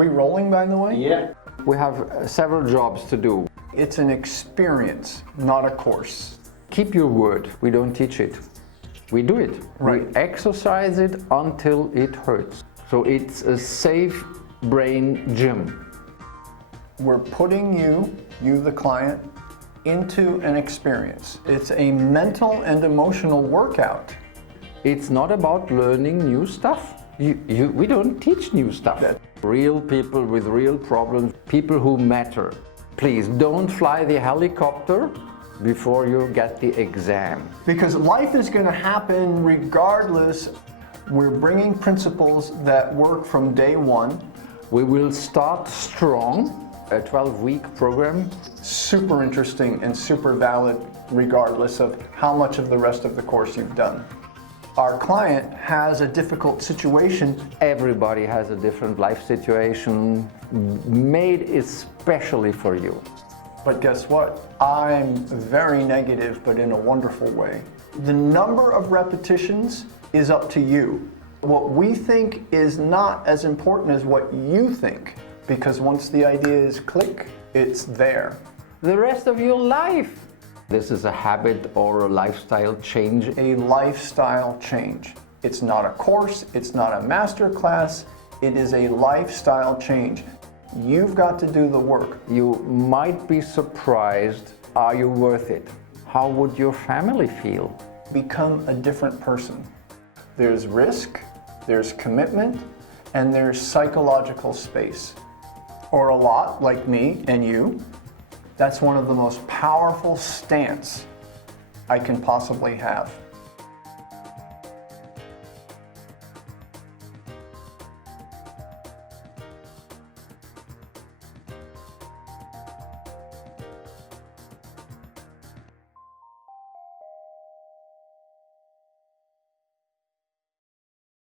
we rolling, by the way? Yeah. We have several jobs to do. It's an experience, not a course. Keep your word. We don't teach it. We do it. Right. We exercise it until it hurts. So it's a safe brain gym. We're putting you the client, into an experience. It's a mental and emotional workout. It's not about learning new stuff. We don't teach new stuff. Real people with real problems, people who matter. Please don't fly the helicopter before you get the exam. Because life is going to happen regardless. We're bringing principles that work from day one. We will start strong, a 12-week program. Super interesting and super valid regardless of how much of the rest of the course you've done. Our client has a difficult situation. Everybody has a different life situation, made especially for you. But guess what? I'm very negative, but in a wonderful way. The number of repetitions is up to you. What we think is not as important as what you think, because once the idea is click, it's there. The rest of your life. This is a habit or a lifestyle change. A lifestyle change. It's not a course, it's not a masterclass, it is a lifestyle change. You've got to do the work. You might be surprised, are you worth it? How would your family feel? Become a different person. There's risk, there's commitment, and there's psychological space. Or a lot, like me and you. That's one of the most powerful stance I can possibly have.